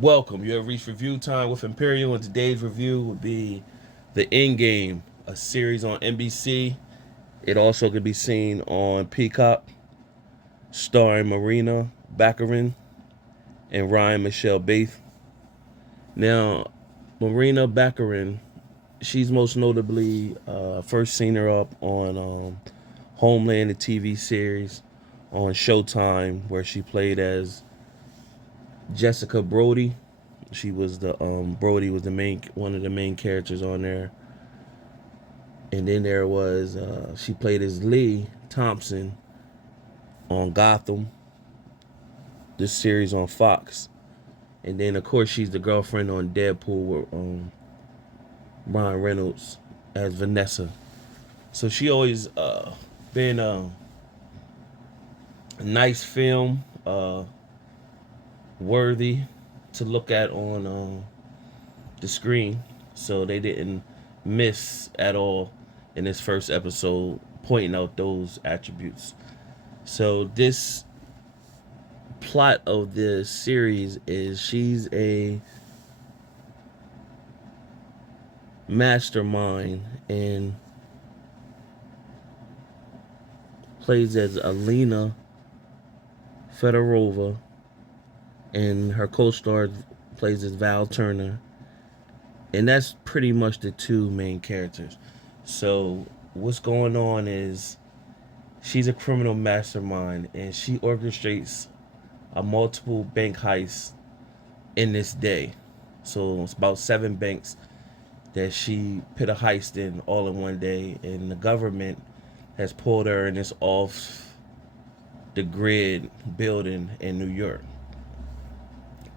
Welcome. You have reached review time with Imperial, and today's review would be The Endgame, a series on NBC. It also could be seen on Peacock, starring Marina Baccarin and Ryan Michelle Bath. Now, Marina Baccarin, she's most notably first seen her up on Homeland, the TV series on Showtime, where she played as Jessica Brody. She was the Brody was the main one of the main characters on there, and then there was she played as Lee Thompson on Gotham, this series on Fox, and then of course she's the girlfriend on Deadpool with Ryan Reynolds as Vanessa. So she always been a nice film, worthy to look at on the screen. So they didn't miss at all in this first episode, pointing out those attributes. So this plot of the series is she's a mastermind and plays as Elena Federova, and her co-star plays as Val Turner, and that's pretty much the two main characters. So what's going on is she's a criminal mastermind, and she orchestrates a multiple bank heist in this day. So it's about 7 banks that she put a heist in all in one day, and the government has pulled her in this off the grid building in New York.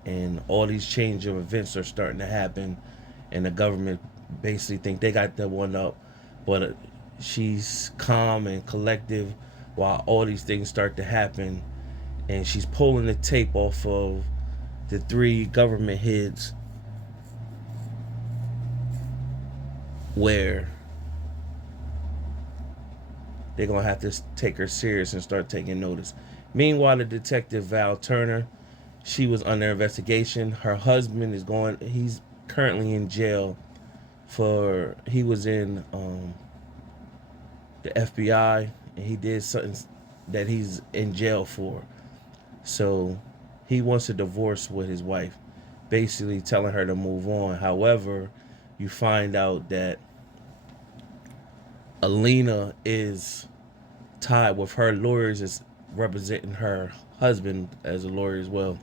And all these change of events are starting to happen, and the government basically think they got that one up, but she's calm and collective while all these things start to happen, and she's pulling the tape off of the three government heads where they're gonna have to take her serious and start taking notice. Meanwhile, the detective Val Turner, she was under investigation. Her husband is going. He's currently in jail for he was in the FBI, and he did something that he's in jail for. So he wants a divorce with his wife, basically telling her to move on. However, you find out that Alina is tied with her lawyers is representing her husband as a lawyer as well.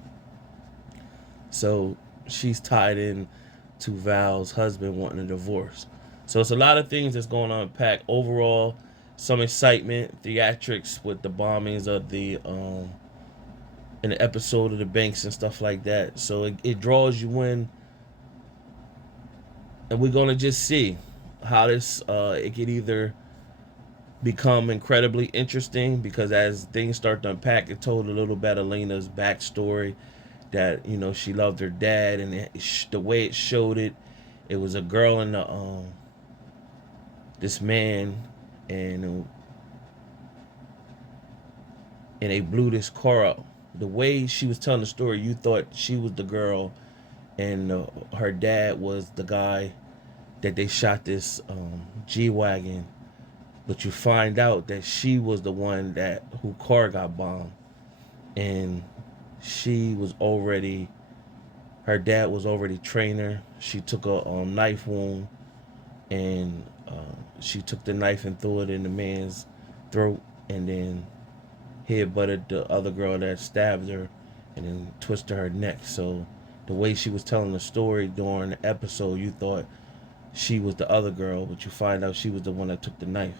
So she's tied in to Val's husband wanting a divorce. So it's a lot of things that's going on in Pack. Overall, some excitement, theatrics with the bombings of the in the episode of the banks and stuff like that. So it draws you in, and we're gonna just see how this it could either become incredibly interesting, because as things start to unpack, it told a little bit of Elena's backstory, that she loved her dad, and the way it showed it, it was a girl and this man, and they blew this car up. The way she was telling the story, you thought she was the girl, and her dad was the guy that they shot this G-Wagon, but you find out that she was the one that who car got bombed, and she was already her dad was already trained her. She took a knife wound, and she took the knife and threw it in the man's throat, and then headbutted the other girl that stabbed her, and then twisted her neck. So the way she was telling the story during the episode, you thought she was the other girl, but you find out she was the one that took the knife.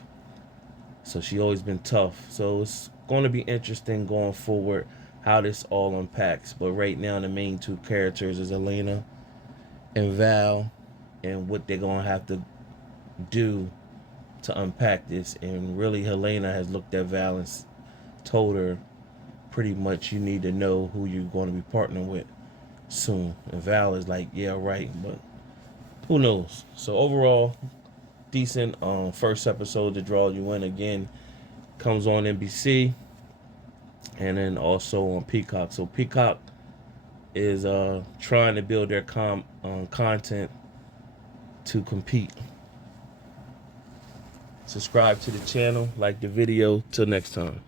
So she always been tough. So it's going to be interesting going forward how this all unpacks. But right now, the main two characters is Elena and Val, and what they're going to have to do to unpack this. And really, Helena has looked at Val and told her pretty much, you need to know who you're going to be partnering with soon. And Val is like, yeah, right, but who knows? So overall, decent first episode to draw you in. Again, comes on NBC and then also on Peacock. So Peacock is trying to build their content to compete. Subscribe to the channel, like the video. Till next time.